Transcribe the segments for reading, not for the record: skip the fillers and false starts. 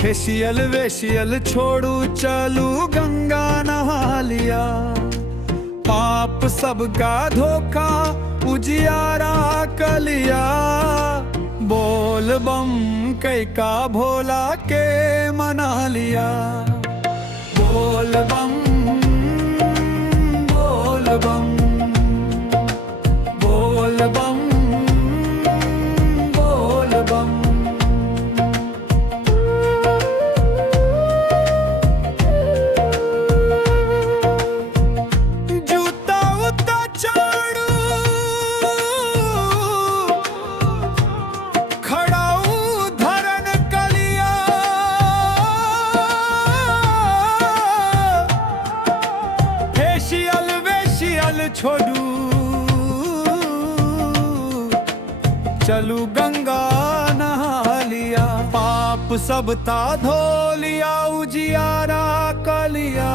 Facial वेशियल छोड़ू चलू गंगा नहा लिया। पाप सबका धोखा उजियारा कलिया। बोल बम कई का भोला के मना लिया। बोल बम बोल बम बोल बम बोल बम। जूता उता चाड़ू खड़ाऊ धरन कलिया। फेशियल वेशियल छोड़ू चलू गंगा नहा लिया। पाप सब ता धो लिया उजियारा कलिया।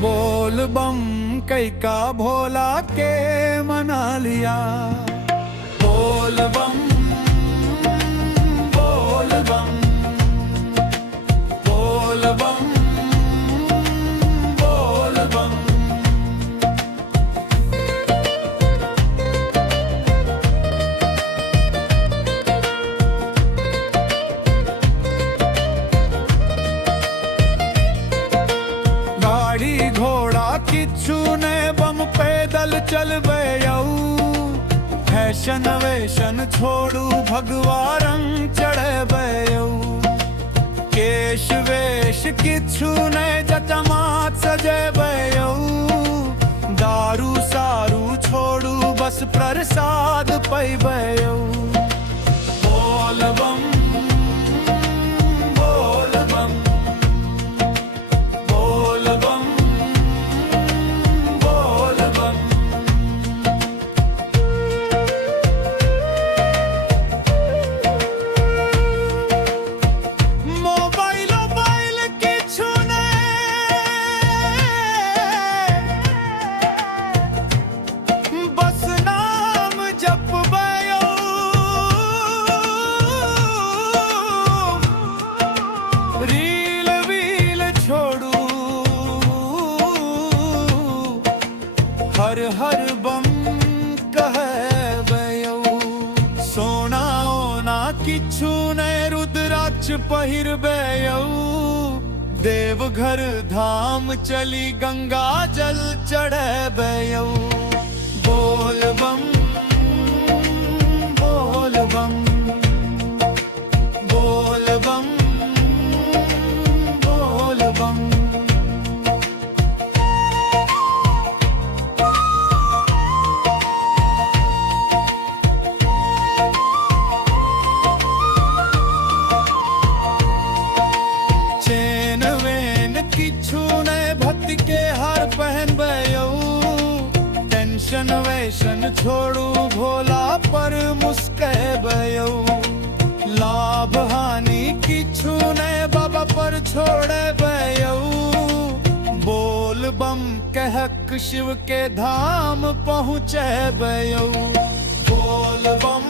बोल बम कई का भोला के मना लिया। बोल बम बोल बम बोल बम बोल बम। गाड़ी घोड़ा किच्छु ने बम पैदल चल बयऊ। फैशन वेशन छोड़ू भगवा रंग चढ़े बयऊ। केश वेश किच्छु ने जटमात सजे बयऊ। दारू सारू छोड़ू बस प्रसाद पै बयऊ। बोल बम बोल बम बोल बम बोल बम। मोबाइल मोबाइल किछु ने बस नाम जपबयो। रील वील छोड़ू हर हर बम कहबयो। सोना ओना किछु ने रुद्राक्ष पहिरबयो। देवघर धाम चली गंगा जल चढ़बयो। बोल बम बोल बम बोल बम बोल बम। चेन वेन किछु ने भक्ति के हार पहन बयऊ। टेंशन वेशन छोड़ू भोला पर मुस्कबयऊ। लाभ हानि किछु ने बाबा पर छोड़े बयऊ। बोल बम कहक शिव के धाम पहुँचे बयऊ। बोल बम